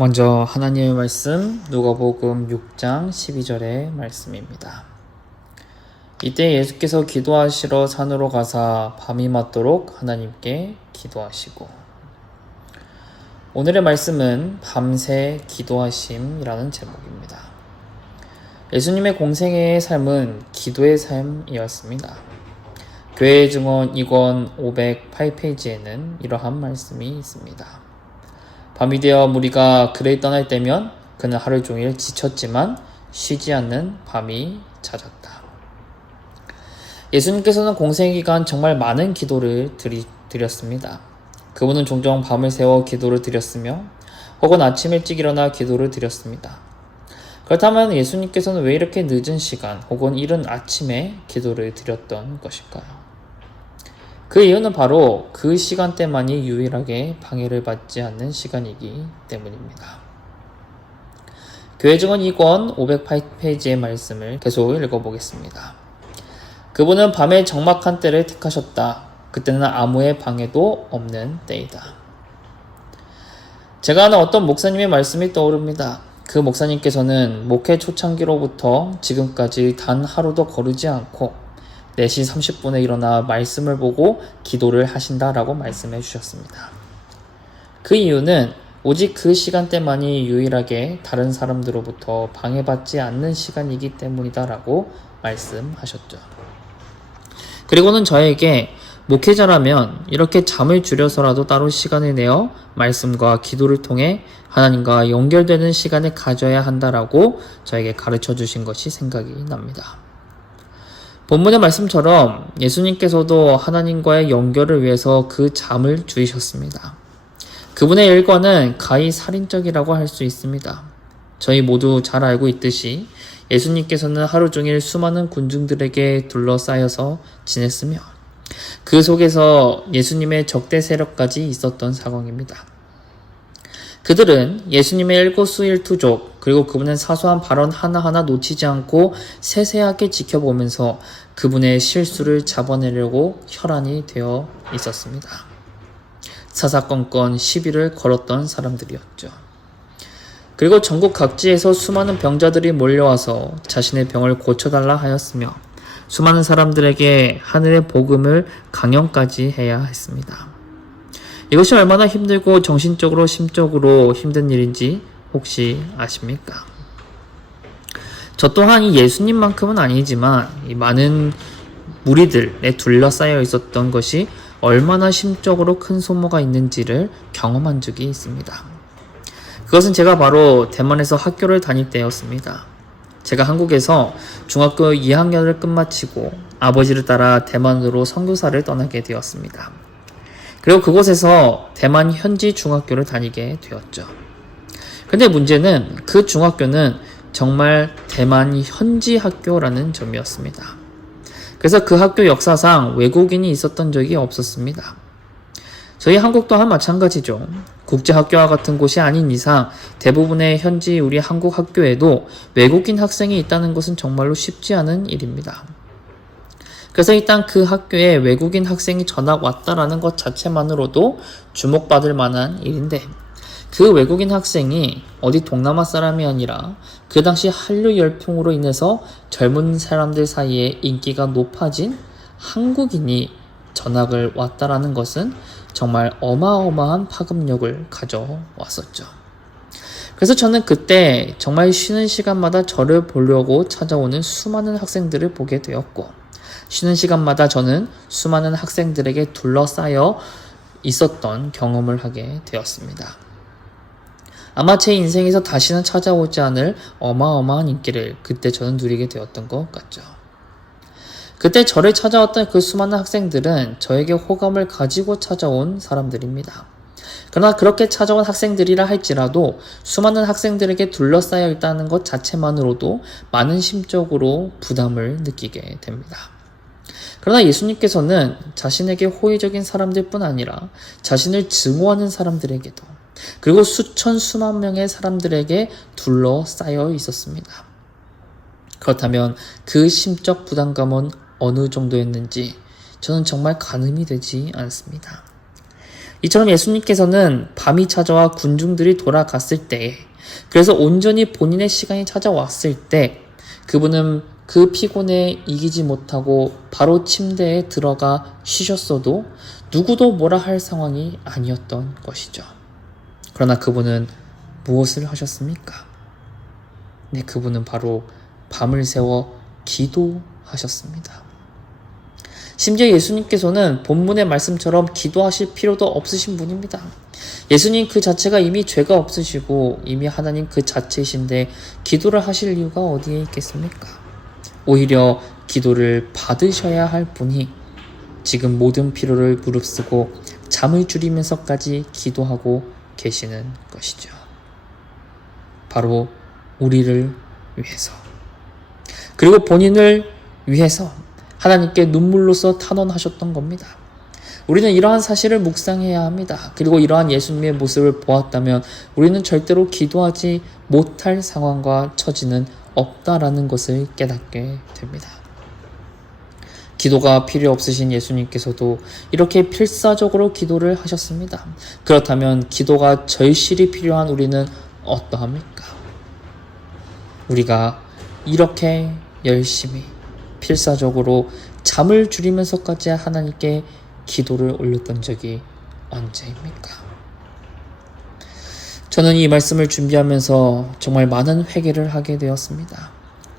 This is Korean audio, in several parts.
먼저 하나님의 말씀 누가복음 6장 12절의 말씀입니다. 이때 예수께서 기도하시러 산으로 가사 밤이 맞도록 하나님께 기도하시고. 오늘의 말씀은 밤새 기도하심이라는 제목입니다. 예수님의 공생애의 삶은 기도의 삶이었습니다. 교회의 증언 2권 508페이지에는 이러한 말씀이 있습니다. 밤이 되어 무리가 그를 떠날 때면 그는 하루 종일 지쳤지만 쉬지 않는 밤이 찾았다. 예수님께서는 공생 기간 정말 많은 기도를 드렸습니다. 그분은 종종 밤을 새워 기도를 드렸으며 혹은 아침 일찍 일어나 기도를 드렸습니다. 그렇다면 예수님께서는 왜 이렇게 늦은 시간 혹은 이른 아침에 기도를 드렸던 것일까요? 그 이유는 바로 그 시간대만이 유일하게 방해를 받지 않는 시간이기 때문입니다. 교회 증언 2권 508페이지의 말씀을 계속 읽어보겠습니다. 그분은 밤의 적막한 때를 택하셨다. 그때는 아무의 방해도 없는 때이다. 제가 아는 어떤 목사님의 말씀이 떠오릅니다. 그 목사님께서는 목회 초창기로부터 지금까지 단 하루도 거르지 않고 4시 30분에 일어나 말씀을 보고 기도를 하신다라고 말씀해 주셨습니다. 그 이유는 오직 그 시간대만이 유일하게 다른 사람들로부터 방해받지 않는 시간이기 때문이다라고 말씀하셨죠. 그리고는 저에게 목회자라면 이렇게 잠을 줄여서라도 따로 시간을 내어 말씀과 기도를 통해 하나님과 연결되는 시간을 가져야 한다라고 저에게 가르쳐 주신 것이 생각이 납니다. 본문의 말씀처럼 예수님께서도 하나님과의 연결을 위해서 그 잠을 줄이셨습니다. 그분의 일과는 가히 살인적이라고 할 수 있습니다. 저희 모두 잘 알고 있듯이 예수님께서는 하루 종일 수많은 군중들에게 둘러싸여서 지냈으며 그 속에서 예수님의 적대 세력까지 있었던 상황입니다. 그들은 예수님의 일거수일투족 그리고 그분의 사소한 발언 하나하나 놓치지 않고 세세하게 지켜보면서 그분의 실수를 잡아내려고 혈안이 되어 있었습니다. 사사건건 시비를 걸었던 사람들이었죠. 그리고 전국 각지에서 수많은 병자들이 몰려와서 자신의 병을 고쳐달라 하였으며 수많은 사람들에게 하늘의 복음을 강연까지 해야 했습니다. 이것이 얼마나 힘들고 정신적으로 심적으로 힘든 일인지 혹시 아십니까? 저 또한 이 예수님만큼은 아니지만 이 많은 무리들에 둘러싸여 있었던 것이 얼마나 심적으로 큰 소모가 있는지를 경험한 적이 있습니다. 그것은 제가 바로 대만에서 학교를 다닐 때였습니다. 제가 한국에서 중학교 2학년을 끝마치고 아버지를 따라 대만으로 선교사를 떠나게 되었습니다. 그리고 그곳에서 대만 현지 중학교를 다니게 되었죠. 근데 문제는 그 중학교는 정말 대만 현지 학교라는 점이었습니다. 그래서 그 학교 역사상 외국인이 있었던 적이 없었습니다. 저희 한국 또한 마찬가지죠. 국제학교와 같은 곳이 아닌 이상 대부분의 현지 우리 한국 학교에도 외국인 학생이 있다는 것은 정말로 쉽지 않은 일입니다. 그래서 일단 그 학교에 외국인 학생이 전학 왔다라는 것 자체만으로도 주목받을 만한 일인데 그 외국인 학생이 어디 동남아 사람이 아니라 그 당시 한류 열풍으로 인해서 젊은 사람들 사이에 인기가 높아진 한국인이 전학을 왔다라는 것은 정말 어마어마한 파급력을 가져왔었죠. 그래서 저는 그때 정말 쉬는 시간마다 저를 보려고 찾아오는 수많은 학생들을 보게 되었고 쉬는 시간마다 저는 수많은 학생들에게 둘러싸여 있었던 경험을 하게 되었습니다. 아마 제 인생에서 다시는 찾아오지 않을 어마어마한 인기를 그때 저는 누리게 되었던 것 같죠. 그때 저를 찾아왔던 그 수많은 학생들은 저에게 호감을 가지고 찾아온 사람들입니다. 그러나 그렇게 찾아온 학생들이라 할지라도 수많은 학생들에게 둘러싸여 있다는 것 자체만으로도 많은 심적으로 부담을 느끼게 됩니다. 그러나 예수님께서는 자신에게 호의적인 사람들뿐 아니라 자신을 증오하는 사람들에게도 그리고 수천 수만 명의 사람들에게 둘러싸여 있었습니다. 그렇다면 그 심적 부담감은 어느 정도였는지 저는 정말 가늠이 되지 않습니다. 이처럼 예수님께서는 밤이 찾아와 군중들이 돌아갔을 때에, 그래서 온전히 본인의 시간이 찾아왔을 때 그분은 그 피곤에 이기지 못하고 바로 침대에 들어가 쉬셨어도 누구도 뭐라 할 상황이 아니었던 것이죠. 그러나 그분은 무엇을 하셨습니까? 네, 그분은 바로 밤을 새워 기도하셨습니다. 심지어 예수님께서는 본문의 말씀처럼 기도하실 필요도 없으신 분입니다. 예수님 그 자체가 이미 죄가 없으시고 이미 하나님 그 자체이신데 기도를 하실 이유가 어디에 있겠습니까? 오히려 기도를 받으셔야 할 분이 지금 모든 필요를 무릅쓰고 잠을 줄이면서까지 기도하고 계시는 것이죠. 바로 우리를 위해서, 그리고 본인을 위해서 하나님께 눈물로써 탄원하셨던 겁니다. 우리는 이러한 사실을 묵상해야 합니다. 그리고 이러한 예수님의 모습을 보았다면 우리는 절대로 기도하지 못할 상황과 처지는 없다라는 것을 깨닫게 됩니다. 기도가 필요 없으신 예수님께서도 이렇게 필사적으로 기도를 하셨습니다. 그렇다면 기도가 절실히 필요한 우리는 어떠합니까? 우리가 이렇게 열심히 필사적으로 잠을 줄이면서까지 하나님께 기도를 올렸던 적이 언제입니까? 저는 이 말씀을 준비하면서 정말 많은 회개를 하게 되었습니다.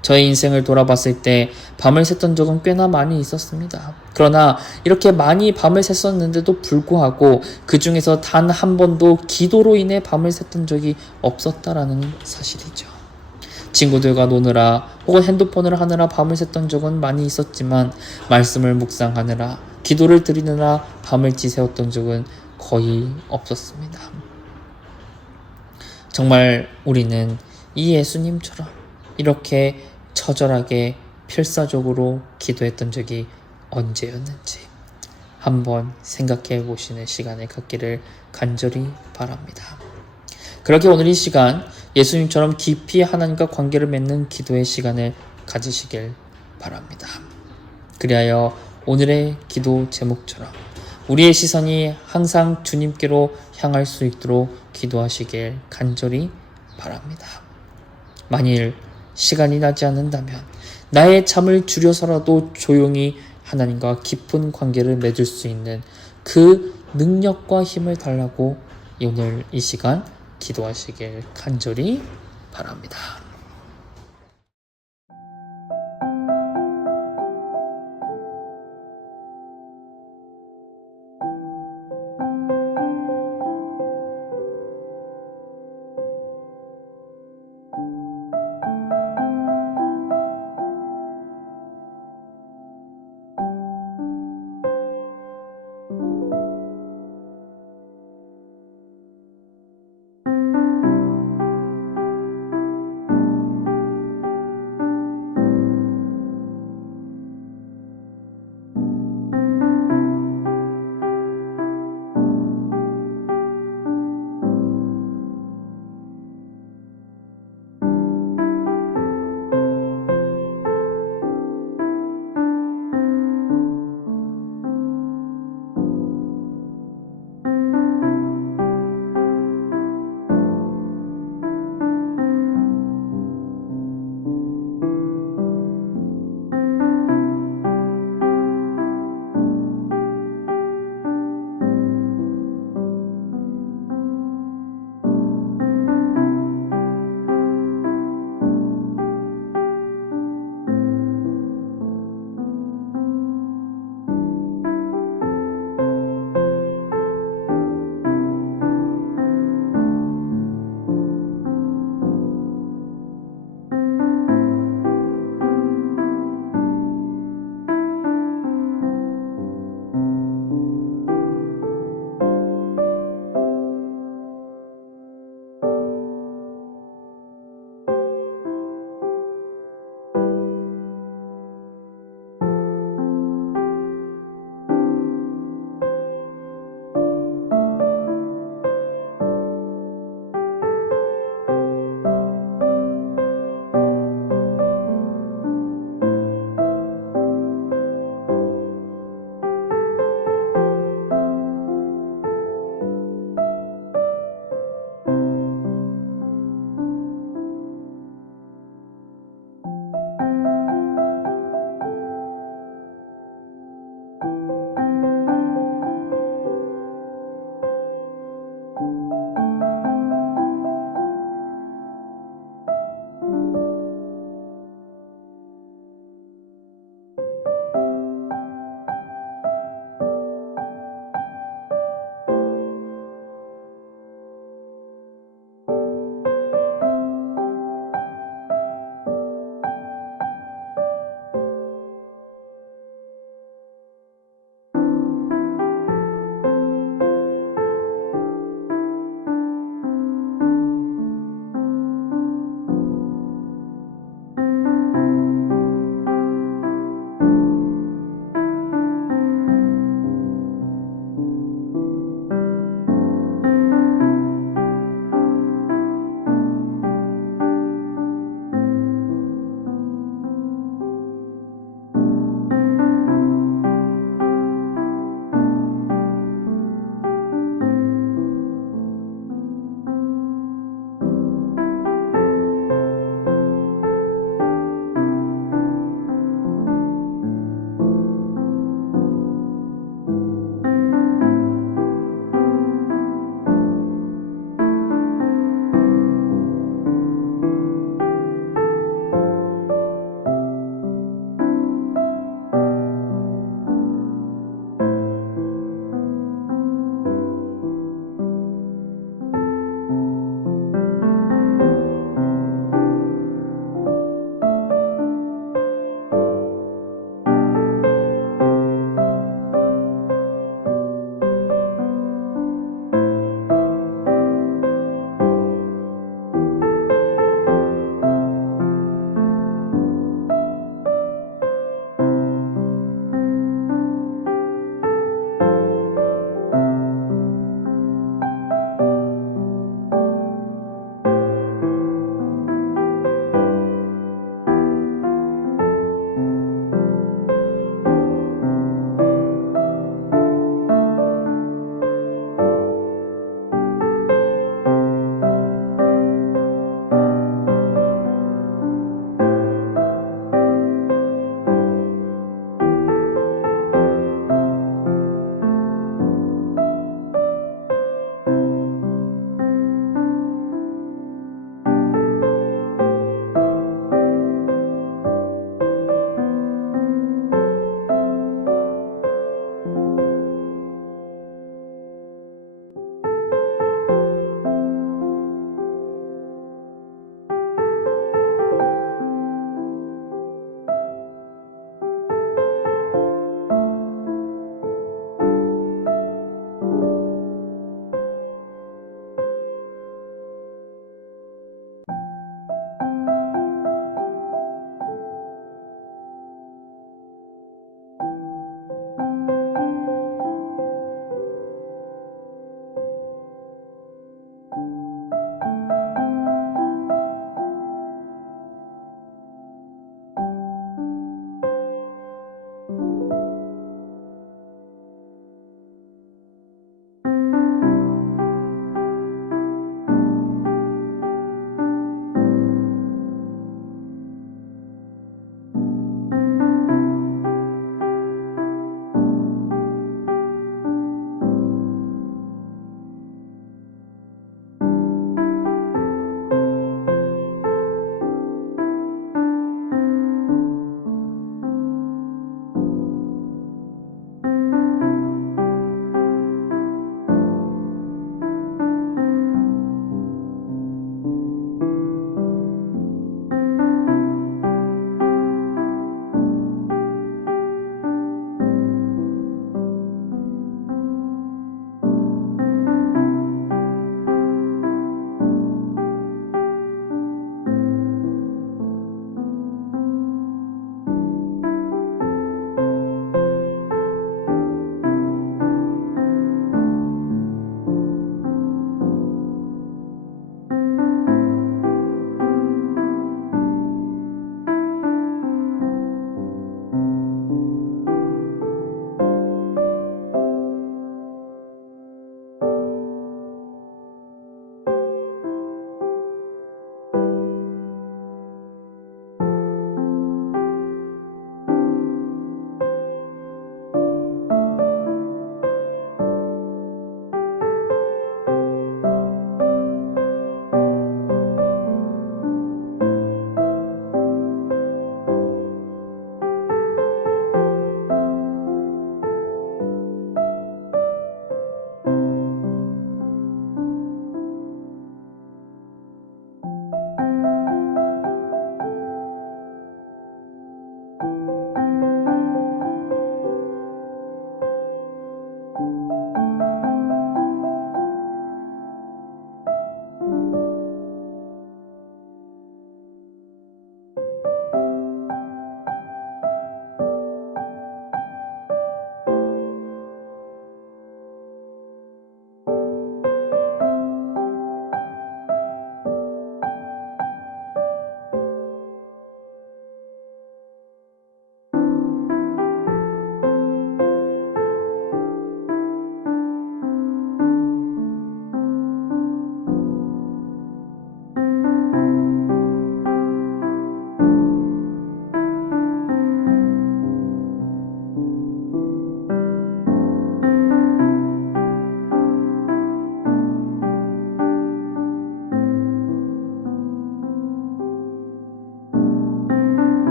저의 인생을 돌아봤을 때 밤을 샜던 적은 꽤나 많이 있었습니다. 그러나 이렇게 많이 밤을 샜었는데도 불구하고 그 중에서 단 한 번도 기도로 인해 밤을 샜던 적이 없었다라는 사실이죠. 친구들과 노느라 혹은 핸드폰을 하느라 밤을 샜던 적은 많이 있었지만 말씀을 묵상하느라 기도를 드리느라 밤을 지새웠던 적은 거의 없었습니다. 정말 우리는 이 예수님처럼 이렇게 처절하게 필사적으로 기도했던 적이 언제였는지 한번 생각해 보시는 시간을 갖기를 간절히 바랍니다. 그렇게 오늘 이 시간 예수님처럼 깊이 하나님과 관계를 맺는 기도의 시간을 가지시길 바랍니다. 그리하여 오늘의 기도 제목처럼 우리의 시선이 항상 주님께로 향할 수 있도록 기도하시길 간절히 바랍니다. 만일 시간이 나지 않는다면 나의 잠을 줄여서라도 조용히 하나님과 깊은 관계를 맺을 수 있는 그 능력과 힘을 달라고 오늘 이 시간 기도하시길 간절히 바랍니다.